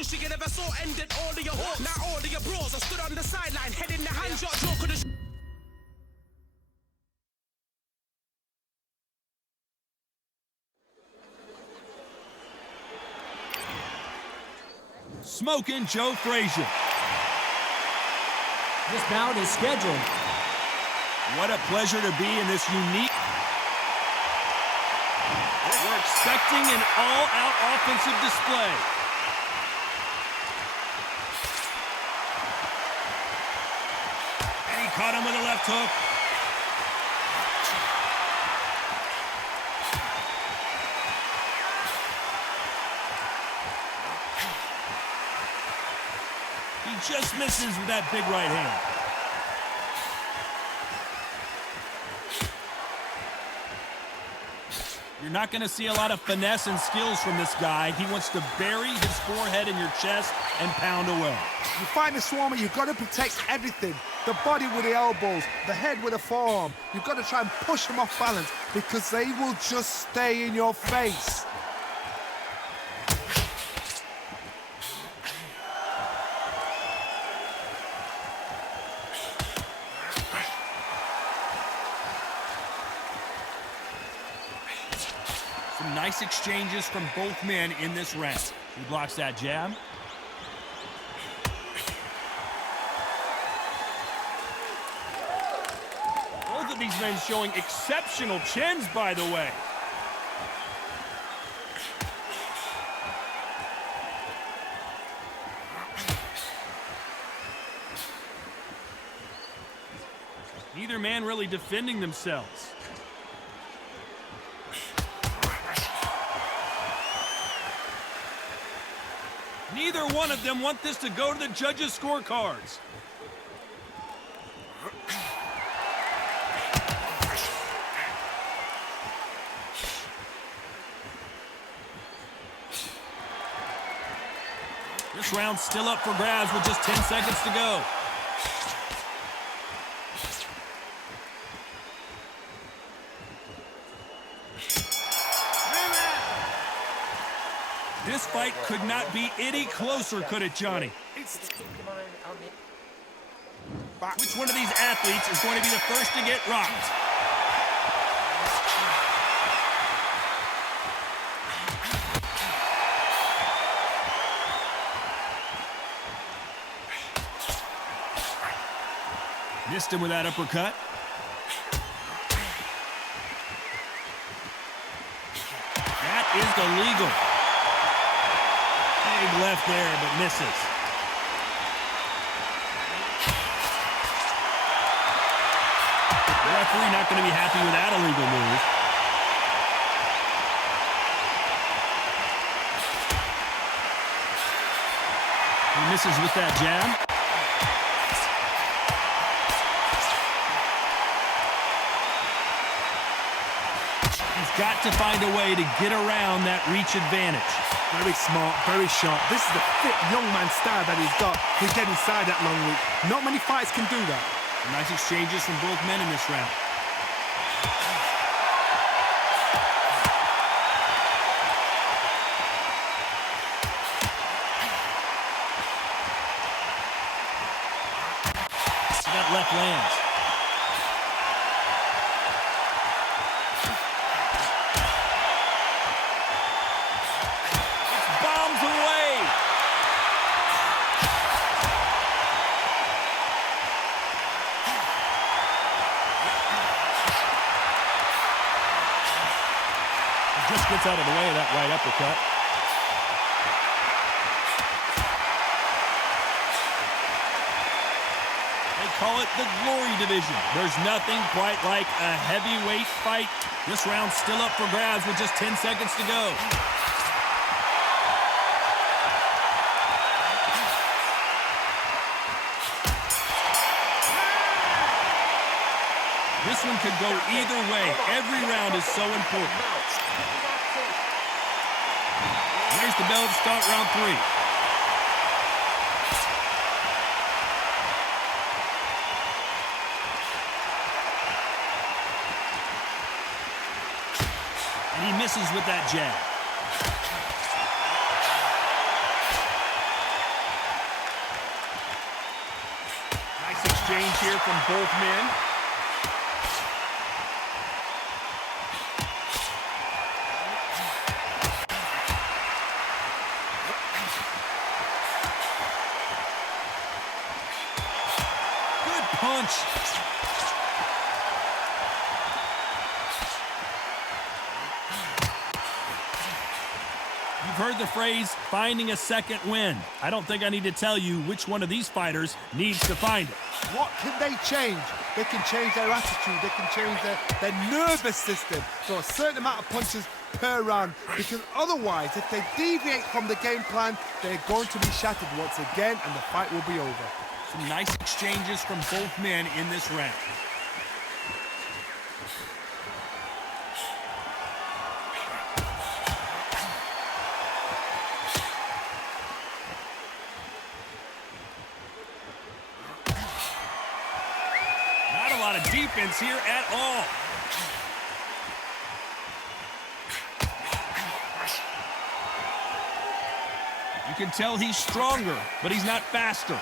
push you never saw ended all of your hawks. Now all of your bros are stood on the sideline, head in the hands, your jaw could have. Smoking Joe Frazier. This bout is scheduled. What a pleasure to be in this unique. We're expecting an all-out offensive display. And he caught him with a left hook. He just misses with that big right hand. You're not going to see a lot of finesse and skills from this guy. He wants to bury his forehead in your chest and pound away. You find the Swarmer, you've got to protect everything. The body with the elbows, the head with the forearm. You've got to try and push them off balance because they will just stay in your face. Some nice exchanges from both men in this round. He blocks that jab. Both of these men showing exceptional chins, by the way. Neither man really defending themselves. Neither one of them want this to go to the judges' scorecards. This round's still up for grabs with just 10 seconds to go. This fight could not be any closer, could it, Johnny? Which one of these athletes is going to be the first to get rocked? Missed him with that uppercut. That is illegal. Big left there, but misses. The referee not going to be happy with that illegal move. He misses with that jab. He's got to find a way to get around that reach advantage. Very smart, very sharp. This is the fit young man style that he's got to get inside that long reach. Not many fights can do that. Nice exchanges from both men in this round. That left lands. Just gets out of the way of that right uppercut. They call it the glory division. There's nothing quite like a heavyweight fight. This round's still up for grabs with just 10 seconds to go. This one could go either way. Every round is so important. There's the bell to start round 3. And he misses with that jab. exchange here from both men. Good punch. You've heard the phrase, finding a second wind. I don't think I need to tell you which one of these fighters needs to find it. What can they change? They can change their attitude. They can change their nervous system. So a certain amount of punches per round. Because otherwise, if they deviate from the game plan, they're going to be shattered once again and the fight will be over. Some nice exchanges from both men in this round. Not a lot of defense here at all. You can tell he's stronger, but he's not faster.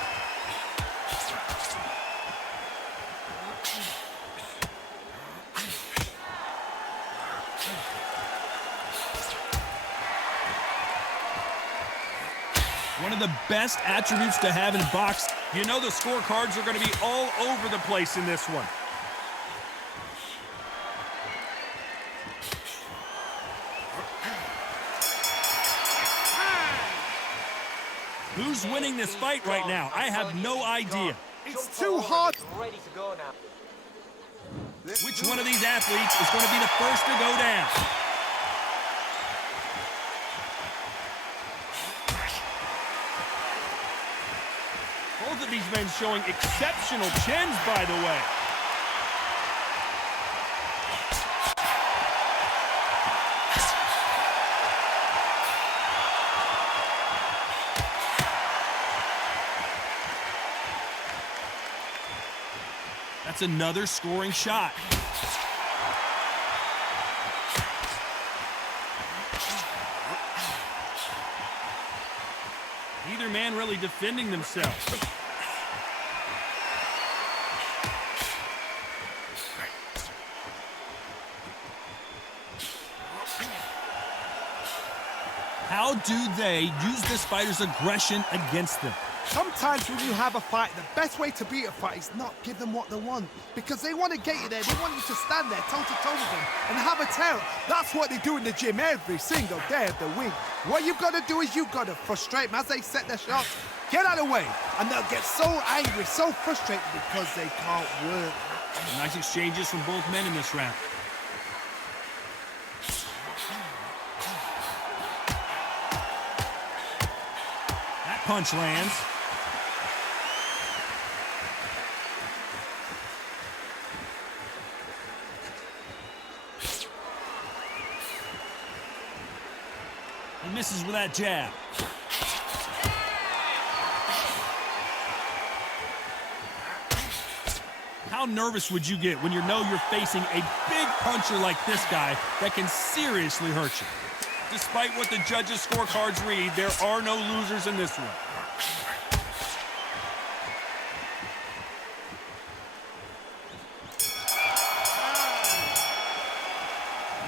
One of the best attributes to have in boxing. You know the scorecards are going to be all over the place in this one. Who's winning this fight right now? I have no idea. It's too hard. Which one of these athletes is going to be the first to go down? Both of these men showing exceptional chins, by the way. That's another scoring shot. Neither man really defending themselves. How do they use this fighter's aggression against them? Sometimes when you have a fight, the best way to beat a fight is not give them what they want. Because they want to get you there. They want you to stand there toe-to-toe with them and have a tear. That's what they do in the gym every single day of the week. What you've got to do is you've got to frustrate them as they set their shots. Get out of the way. And they'll get so angry, so frustrated because they can't work. Nice exchanges from both men in this round. That punch lands. He misses with that jab. How nervous would you get when you know you're facing a big puncher like this guy that can seriously hurt you? Despite what the judges' scorecards read, there are no losers in this one.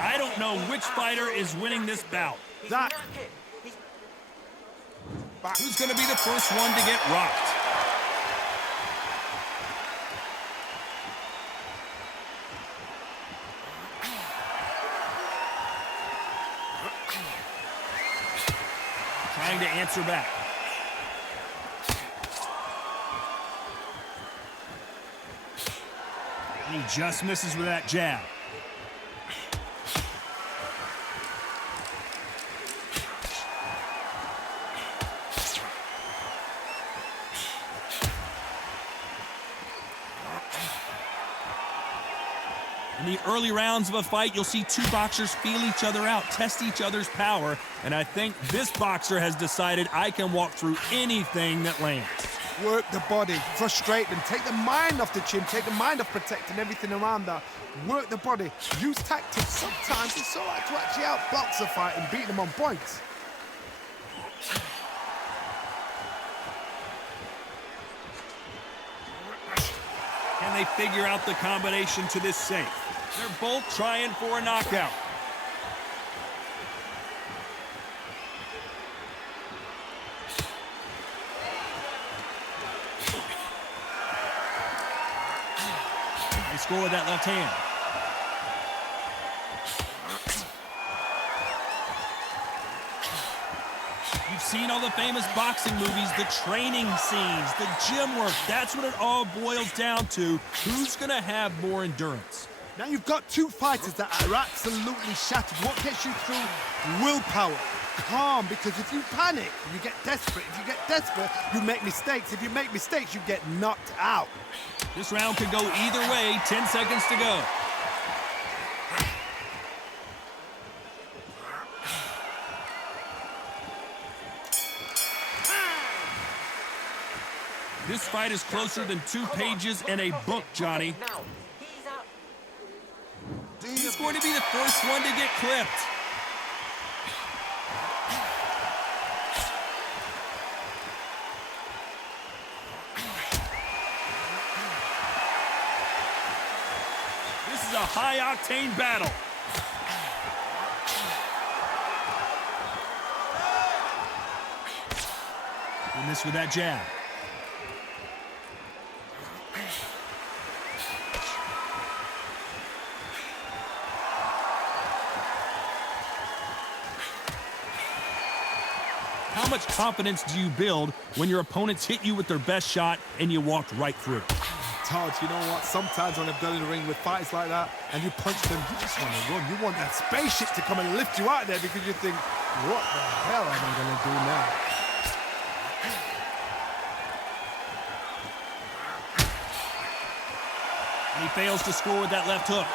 I don't know which fighter is winning this bout. Who's going to be the first one to get rocked? Trying to answer back. And he just misses with that jab. In the early rounds of a fight, you'll see two boxers feel each other out, test each other's power, and I think this boxer has decided I can walk through anything that lands. Work the body, frustrate them, take the mind off the chin, take the mind off protecting everything around that. Work the body, use tactics. Sometimes it's all right to actually outbox a fight and beat them on points. they figure out the combination to this safe? They're both trying for a knockout. They score with that left hand. You've seen all the famous boxing movies, the training scenes, the gym work. That's what it all boils down to. Who's going to have more endurance? Now you've got two fighters that are absolutely shattered. What gets you through? Willpower. Calm, because if you panic, you get desperate. If you get desperate, you make mistakes. If you make mistakes, you get knocked out. This round could go either way. 10 seconds to go. This fight is closer than 2 pages in a book, Johnny. He's going to be the first one to get clipped. This is a high-octane battle. And this with that jab. How much confidence do you build when your opponents hit you with their best shot and you walked right through? Todd, you know what? Sometimes when I've done in the ring with fights like that and you punch them, you just want to run. You want that spaceship to come and lift you out there because you think, what the hell am I going to do now? And he fails to score with that left hook.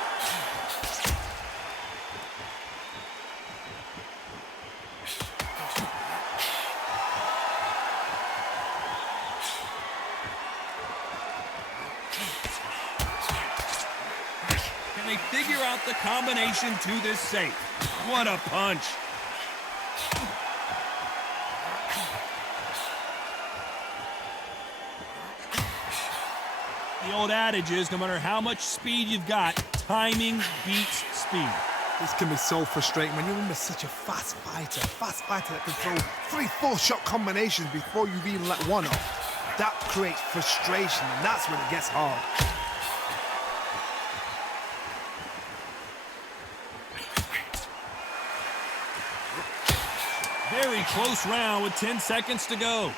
Can they figure out the combination to this safe? What a punch. The old adage is, no matter how much speed you've got, timing beats speed. This can be so frustrating when you're such a fast fighter that can throw 3-4 shot combinations before you've even let one off. That creates frustration, and that's when it gets hard. Very close round with 10 seconds to go.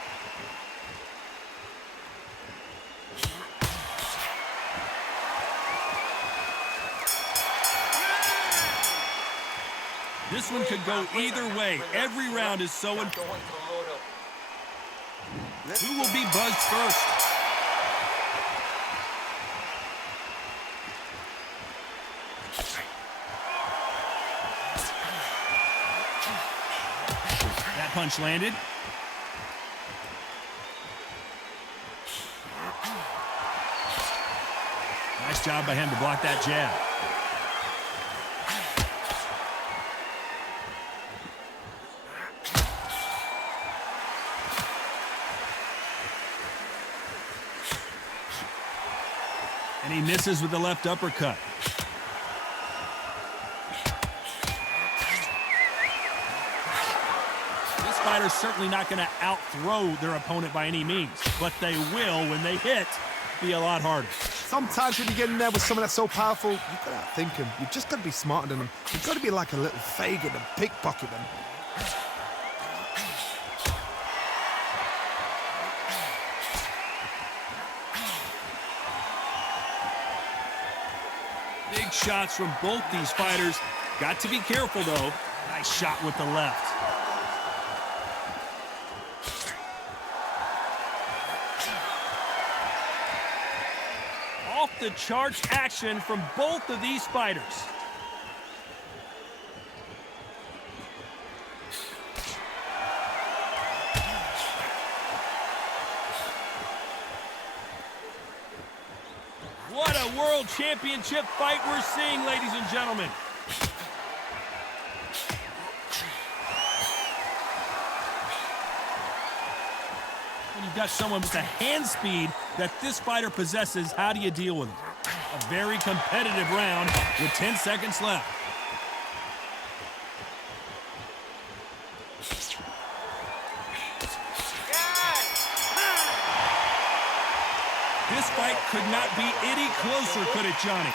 This one could go either way. Every round is so important. Who will be buzzed first? That punch landed. Nice job by him to block that jab. And he misses with the left uppercut. This fighter's certainly not going to out-throw their opponent by any means, but they will, when they hit, be a lot harder. Sometimes when you get in there with someone that's so powerful, you've got to outthink him. You've just got to be smarter than him. You've got to be like a little Fagin and pickpocket him. Big shots from both these fighters. Got to be careful, though. Nice shot with the left. Off the charts action from both of these fighters. What a world championship fight we're seeing, ladies and gentlemen. When you've got someone with the hand speed that this fighter possesses, how do you deal with him? A very competitive round with 10 seconds left. This fight could not be any closer, could it, Johnny?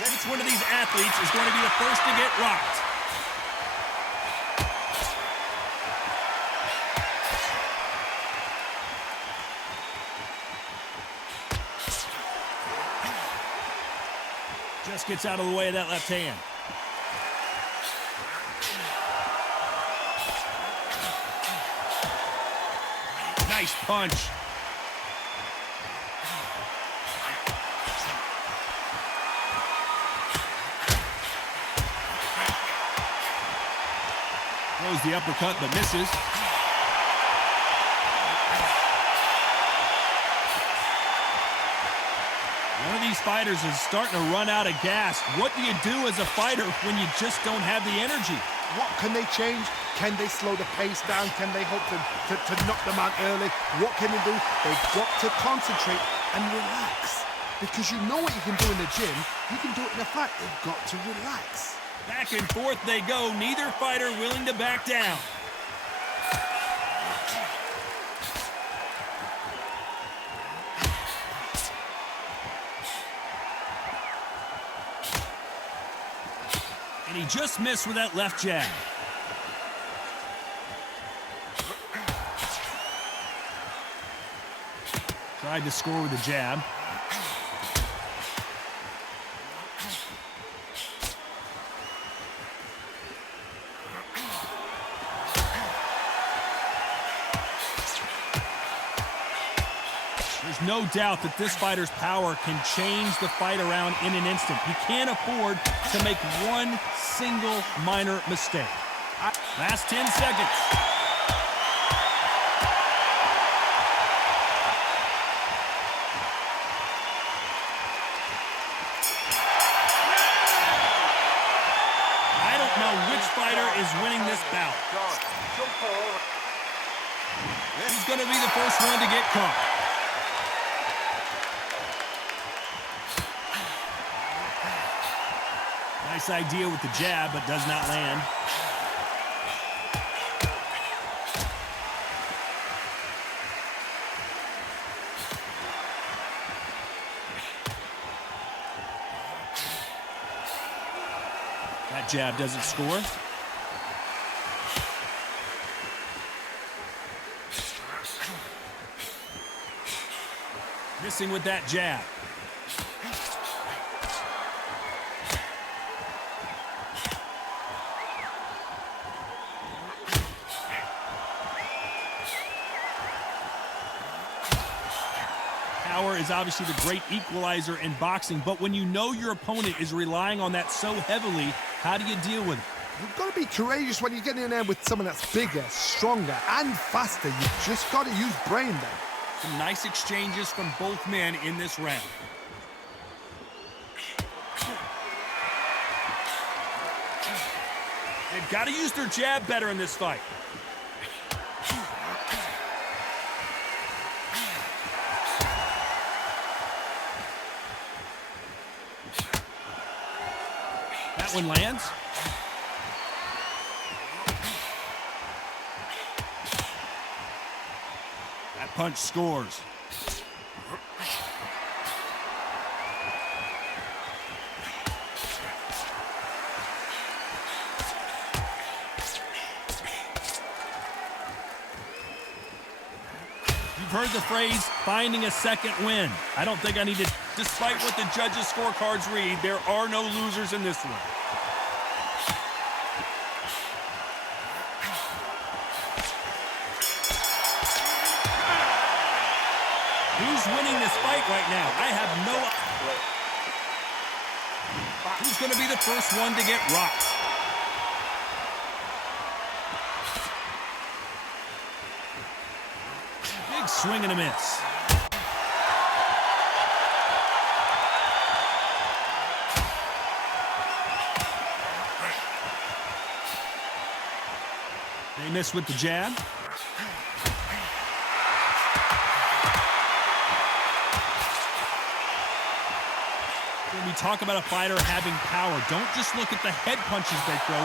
Which one of these athletes is going to be the first to get rocked? Just gets out of the way of that left hand. Nice punch. Throws the uppercut but misses. One of these fighters is starting to run out of gas. What do you do as a fighter when you just don't have the energy? What can they change? Can they slow the pace down? Can they hope to knock them out early? What can they do? They've got to concentrate and relax. Because you know what you can do in the gym, you can do it in a fight. They've got to relax. Back and forth they go, neither fighter willing to back down. And he just missed with that left jab. Tried to score with a jab. There's no doubt that this fighter's power can change the fight around in an instant. He can't afford to make one single minor mistake. Last 10 seconds. I don't know which fighter is winning this bout. He's going to be the first one to get caught. Nice idea with the jab, but does not land. That jab doesn't score. Missing with that jab. Power is obviously the great equalizer in boxing, but when you know your opponent is relying on that so heavily, how do you deal with it? You've got to be courageous when you get in there with someone that's bigger, stronger, and faster. You've just got to use brain there. Some nice exchanges from both men in this round. They've got to use their jab better in this fight. That one lands. That punch scores. You've heard the phrase, finding a second win. I don't think I need to, despite what the judges' scorecards read, there are no losers in this one. Who's winning this fight right now? I have no idea. Who's going to be the first one to get rocked? Big swing and a miss. They miss with the jab. we talk about a fighter having power, don't just look at the head punches they throw.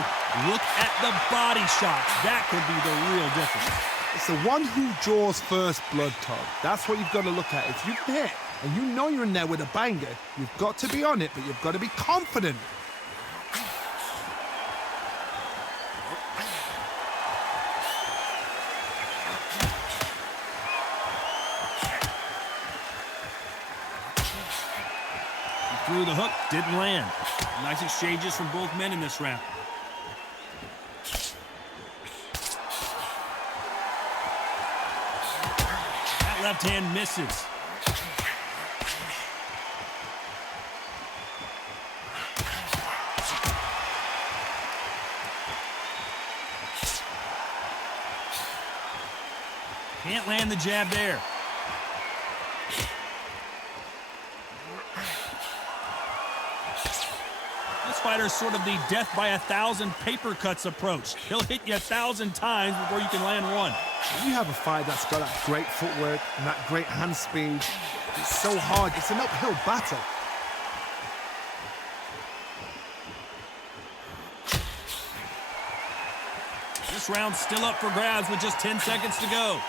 Look at the body shots. That could be the real difference. It's the one who draws first blood, Todd. That's what you've got to look at. If you hit and you know you're in there with a banger, you've got to be on it, but you've got to be confident. Threw the hook, didn't land. Nice exchanges from both men in this round. That left hand misses. Can't land the jab there. This fighter is sort of the death by 1,000 paper cuts approach. He'll hit you 1,000 times before you can land one. When you have a fight that's got that great footwork and that great hand speed, it's so hard. It's an uphill battle. This round's still up for grabs with just 10 seconds to go.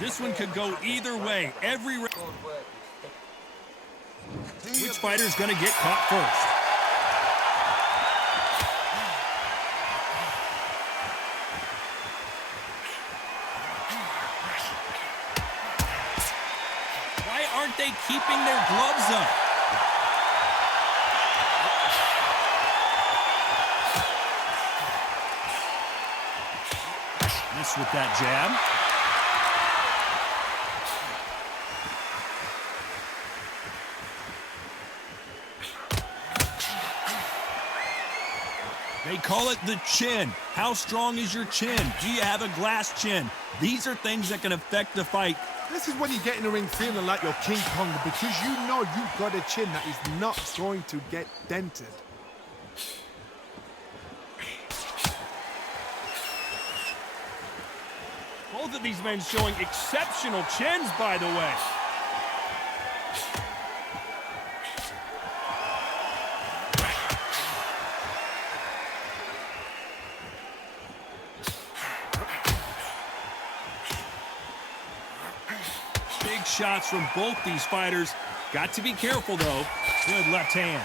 This one could go either way. Which fighter's going to get caught first? Why aren't they keeping their gloves up? Miss with that jab. They call it the chin. How strong is your chin? Do you have a glass chin? These are things that can affect the fight. This is when you get in the ring feeling like you're King Kong because you know you've got a chin that is not going to get dented. Both of these men showing exceptional chins, by the way. Big shots from both these fighters. Got to be careful, though. Good left hand.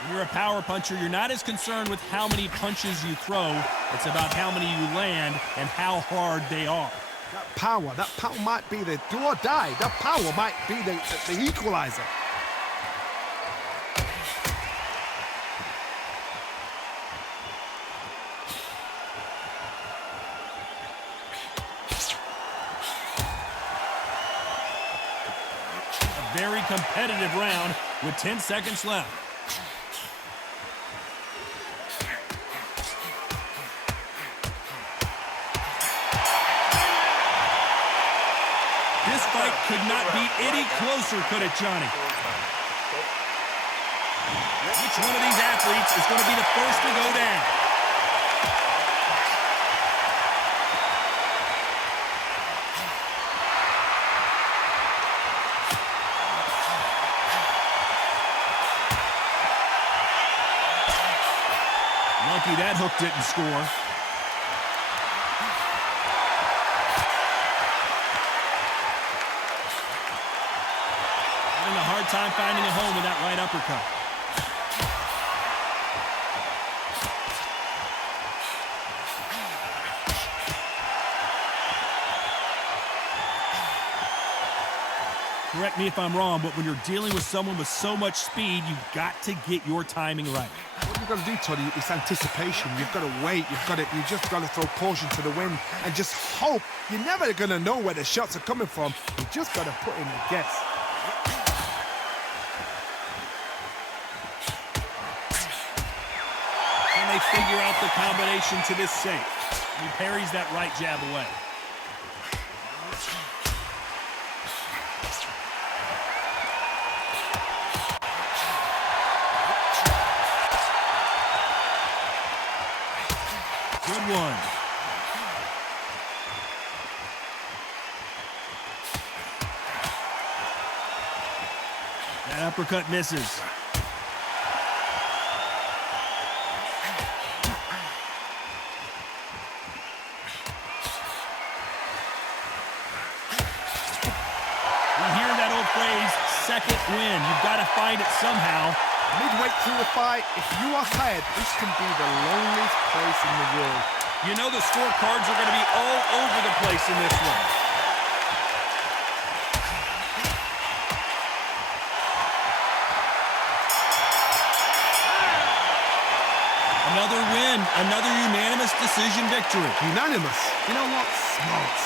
When you're a power puncher, you're not as concerned with how many punches you throw. It's about how many you land and how hard they are. That power might be the do or die. That power might be the equalizer. A very competitive round with 10 seconds left. This fight could not be any closer, could it, Johnny? Which one of these athletes is going to be the first to go down? Lucky that hook didn't score. Having a hard time finding a home with that right uppercut. Correct me if I'm wrong, but when you're dealing with someone with so much speed, you've got to get your timing right. What you've got to do, Toddy, is anticipation. You've got to wait. You just got to throw caution to the wind and just hope. You're never going to know where the shots are coming from. You just got to put in a guess. Can they figure out the combination to this safe? He parries that right jab away. one. That uppercut misses. We hear that old phrase, second win. You've got to find it somehow. Midway through the fight, if you are tired, this can be the loneliest place in the world. You know the scorecards are going to be all over the place in this one. Another win, another unanimous decision victory. Unanimous. You know what?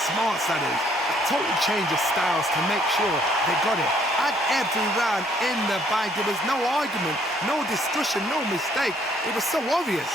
Smart that is. A total change of styles to make sure they got it. At every round in the bag, there was no argument, no discussion, no mistake. It was so obvious.